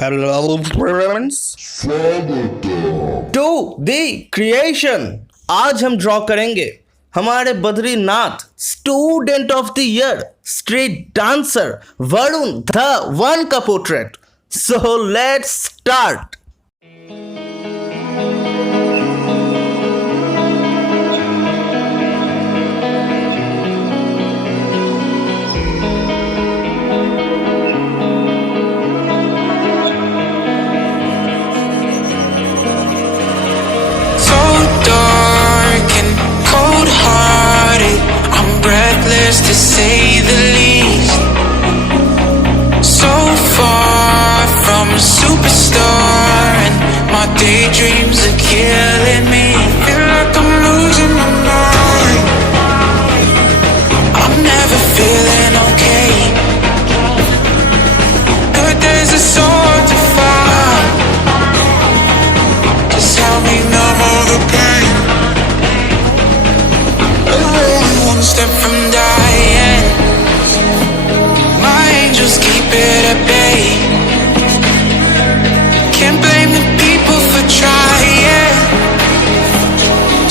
Hello friends to the creation। आज हम draw करेंगे हमारे Badrinath student of the year street dancer Varun Dhawan का portrait. So let's start. To say the least, so far from a superstar, and my daydreams are killing me. Feel like I'm losing my mind. I'm never feeling okay. Good days are so hard to find. Just help me numb all the pain. I'm only one step from dying. My angels keep it at bay. Can't blame the people for trying.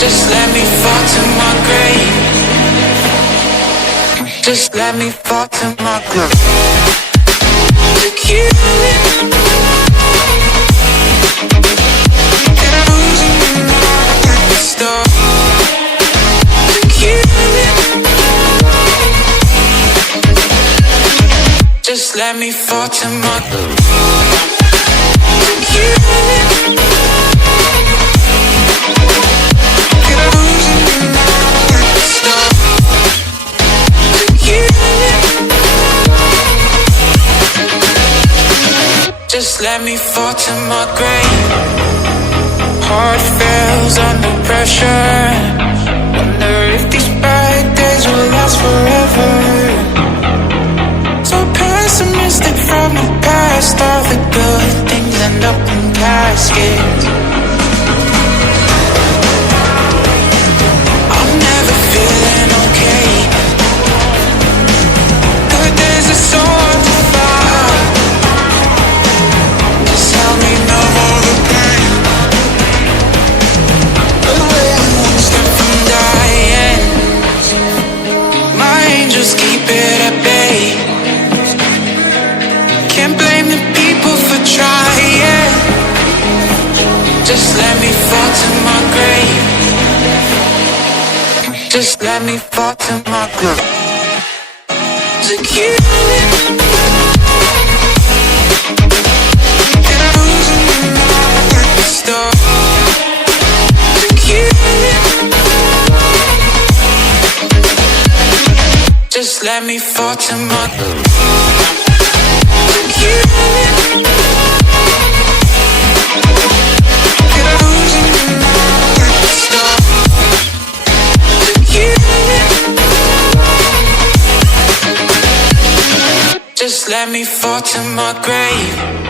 Just let me fall to my grave. Just let me fall to my grave. To kill it. And I'm losing my stuff. To kill it. Just let me fall to my Just let me fall to my grave. Heart fails under pressure. Wonder if these bad days will last forever. Pessimistic from the past, all the good things end up in caskets. I'm never feeling okay. Good days are so hard to find. Just help me numb all the pain. Only one step from dying. My angels keep it at bay. Can't blame the people for trying. Just let me fall to my grave. Just let me fall to my grave. To kill it. And I'm losing my stuff. To kill it. Just let me fall to my grave. Just let me fall to my grave.